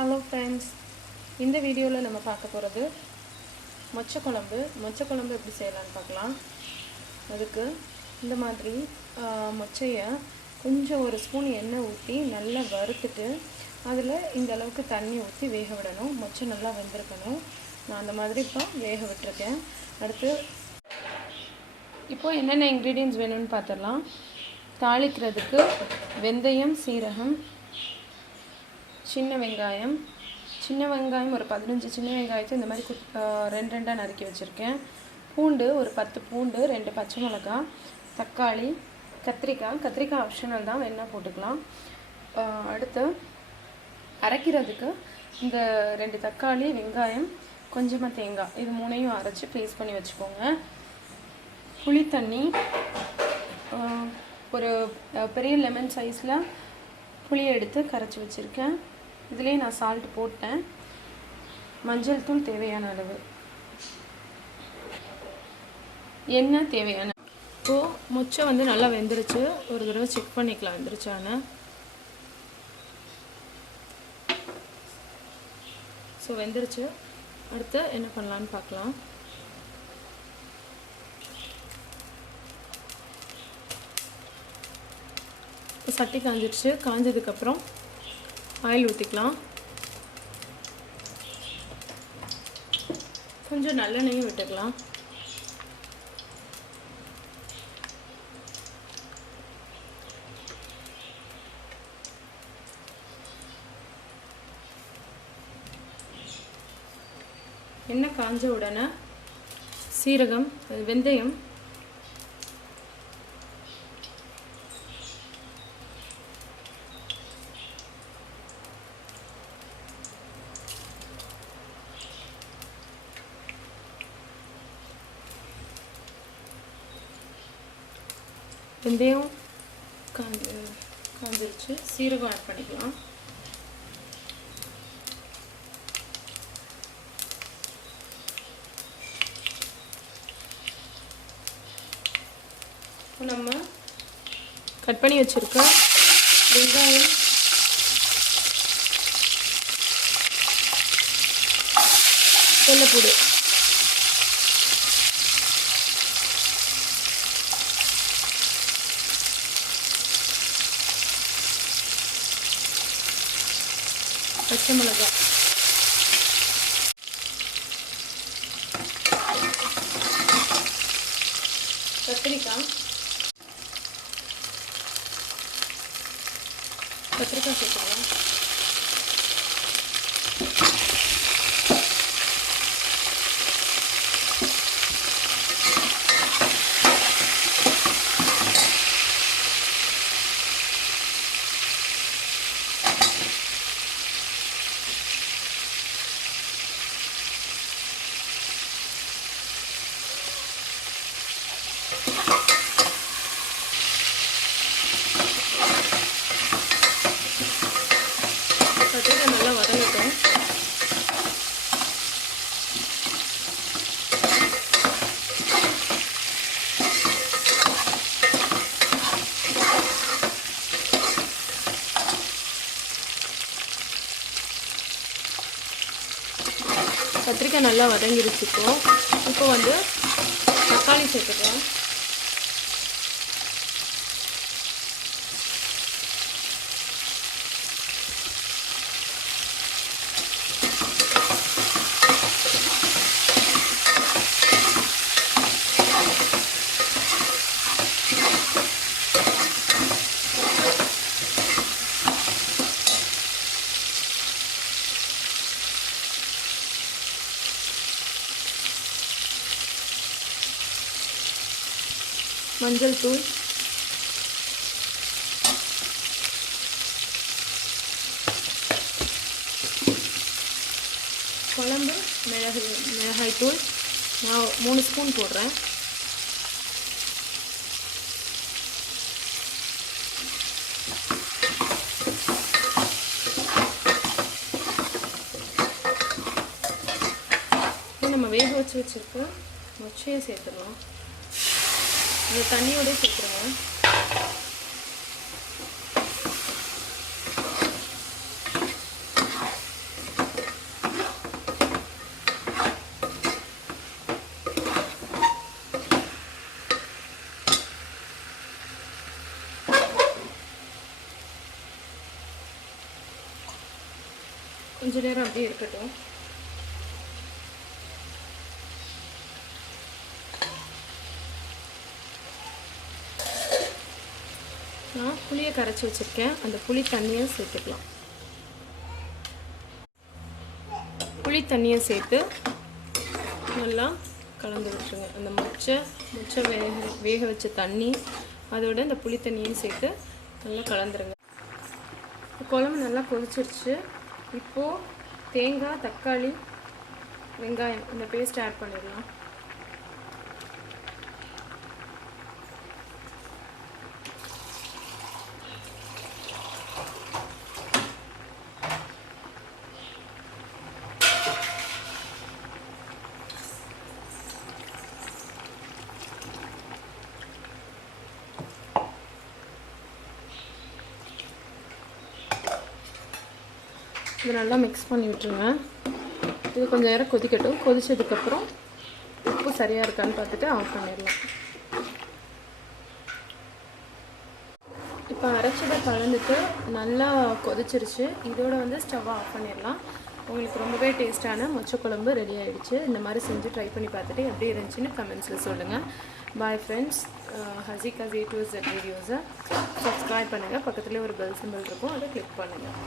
Hello friends, இந்த வீடியோவில் நம்ம பார்க்க போகிறது மொச்சை குழம்பு. மொச்சை குழம்பு எப்படி செய்யலான்னு பார்க்கலாம். அதுக்கு இந்த மாதிரி மொச்சையை கொஞ்சம் ஒரு ஸ்பூன் எண்ணெய் ஊற்றி நல்லா வறுத்துட்டு அதில் இந்த அளவுக்கு தண்ணி ஊற்றி வேக விடணும். மொச்சை நல்லா வெந்திருக்கணும். நான் அந்த மாதிரி இப்போ வேக விட்டுருக்கேன். அடுத்து இப்போது என்னென்ன இன்க்ரீடியன்ட்ஸ் வேணும்னு பார்த்துடலாம். தாளிக்கிறதுக்கு வெந்தயம், சீரகம், சின்ன வெங்காயம் ஒரு 15 சின்ன வெங்காயத்தை இந்த மாதிரி ரெண்டு ரெண்டாக நறுக்கி வச்சுருக்கேன். பூண்டு ஒரு 10 பூண்டு, 2 பச்சை மிளகாய், தக்காளி, கத்திரிக்காய் ஆப்ஷனல் தான், வேணால் போட்டுக்கலாம். அடுத்து அரைக்கிறதுக்கு இந்த 2 தக்காளி, வெங்காயம், கொஞ்சமாக தேங்காய், இது மூணையும் அரைச்சி பேஸ்ட் பண்ணி வச்சுக்கோங்க. புளி தண்ணி ஒரு பெரிய லெமன் சைஸில் புளியை எடுத்து கரைச்சி வச்சுருக்கேன். இதிலே நான் சால்ட் போட்டேன். மஞ்சள் தூள் தேவையான அளவு, எண்ணெய் தேவையான. இப்போது மொச்சை வந்து நல்லா வெந்துருச்சு. ஒரு தடவை செக் பண்ணிக்கலாம் வெந்துருச்சான்னு. ஸோ வெந்துருச்சு. அடுத்து என்ன பண்ணலான்னு பார்க்கலாம். சட்டி காஞ்சிடுச்சு. காஞ்சதுக்கப்புறம் ஆயில் ஊற்றிக்கலாம். கொஞ்சம் நல்லெண்ணெயும் விட்டுக்கலாம். எண்ணெய் காஞ்ச உடனே சீரகம், வெந்தயம், காஞ்சிருச்சு. சீரகம் ஆட் பண்ணிக்கலாம். நம்ம கட் பண்ணி வச்சுருக்க வெங்காயம், வெள்ளைப்பூடு, பச்சை மிளகாய், கத்திரிக்காய் சேர்த்துக்கலாம். கத்திரிக்காய் நல்லா வதங்கட்டும். கத்திரிக்காய் நல்லா வதங்கிருச்சு. இப்போ வந்து தக்காளி சேர்த்துக்கலாம். மஞ்சள் தூள், குழம்பு மிளகாய் தூள் நான் 3 ஸ்பூன் போடுறேன். நம்ம வேக வச்சுருக்க மொச்சையை சேர்த்துடலாம். இந்த தண்ணியோட சேர்த்துருங்க. கொஞ்ச நேரம் அப்படியே இருக்கட்டும். நான் புளியை கரைச்சி வச்சுருக்கேன், அந்த புளி தண்ணியை சேர்த்துக்கலாம். புளி தண்ணியை சேர்த்து நல்லா கலந்து விட்டுருங்க. அந்த முச்சை வேக வச்ச தண்ணி அதோட இந்த புளி தண்ணியும் சேர்த்து நல்லா கலந்துருங்க. குழம்பு நல்லா கொதிச்சிருச்சு. இப்போது தேங்காய், தக்காளி, வெங்காயம் இந்த பேஸ்ட் ஆட் பண்ணிடலாம். இது நல்லா மிக்ஸ் பண்ணி விட்டுருங்க. இது கொஞ்சம் நேரம் கொதிக்கட்டும். கொதிச்சதுக்கப்புறம் உப்பு சரியாக இருக்கான்னு பார்த்துட்டு ஆஃப் பண்ணிடலாம். இப்போ அரைச்சதை கலந்துட்டு நல்லா கொதிச்சிருச்சு. இதோட வந்து ஸ்டவ்வை ஆஃப் பண்ணிடலாம். உங்களுக்கு ரொம்பவே டேஸ்ட்டான மொச்சை குழம்பு ரெடி ஆகிடுச்சு. இந்த மாதிரி செஞ்சு ட்ரை பண்ணி பார்த்துட்டு எப்படி இருந்துச்சுன்னு கமெண்ட்ஸில் சொல்லுங்கள். Bye friends. ஹசிகாஸ் A to Z வீடியோஸை சப்ஸ்கிரைப் பண்ணுங்கள். பக்கத்துலேயே ஒரு பெல் சிம்பிள் இருக்கும், அதை கிளிக் பண்ணுங்கள்.